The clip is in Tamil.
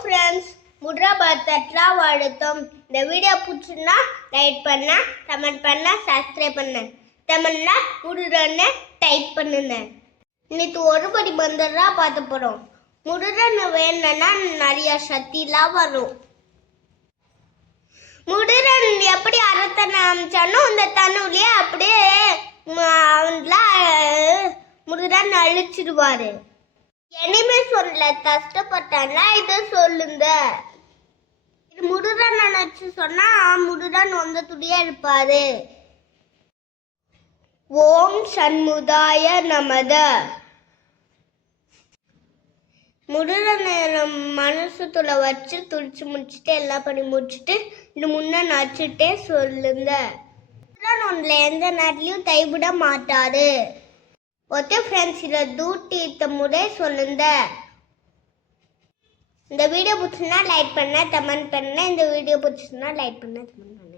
ஃப்ரெண்ட்ஸ், முட்ராபாத்தட்லா வாழ்த்தம். இந்த வீடியோ பிடிச்சுன்னா லைக் பண்ண, கமெண்ட் பண்ண, சப்ஸ்கிரைப் பண்ண, தமிழ்னா முடுறன்னு டைப் பண்ணுங்க. இன்னைக்கு ஒரு படி மந்திரா பார்த்து போறோம். முடுறன்னு வேணும்னா நிறைய சக்திலாம் வரும். முடுறன் எப்படி அறுத்தனை அமைச்சானோ இந்த தண்ணுலயே அப்படியே முடுறன் அழிச்சிடுவாரு. இனிமே சொல்ல கஷ்டப்பட்டானா இதை சொல்லுங்க. இது முடுறன் நினைச்சு சொன்னா முடுறன் வந்த துடியா இருப்பாரு. ஓம் சண்முகாய நமத. முடுறன் மனசுல வச்சு துடிச்சு முடிச்சுட்டு எல்லாம் பண்ணி முடிச்சுட்டு இது முன்ன நச்சுட்டே சொல்லுங்க. முடுறன் ஒன்றுல எந்த நேரத்துலையும் கைவிட மாட்டாரு. ஓகே ஃப்ரெண்ட்ஸ், இதில் தூட்டி முறை சொல்லுங்க. இந்த வீடியோ பிடிச்சுன்னா லைக் பண்ண, கமெண்ட் பண்ண. இந்த வீடியோ பிடிச்சுன்னா லைக் பண்ண, கமெண்ட் பண்ண.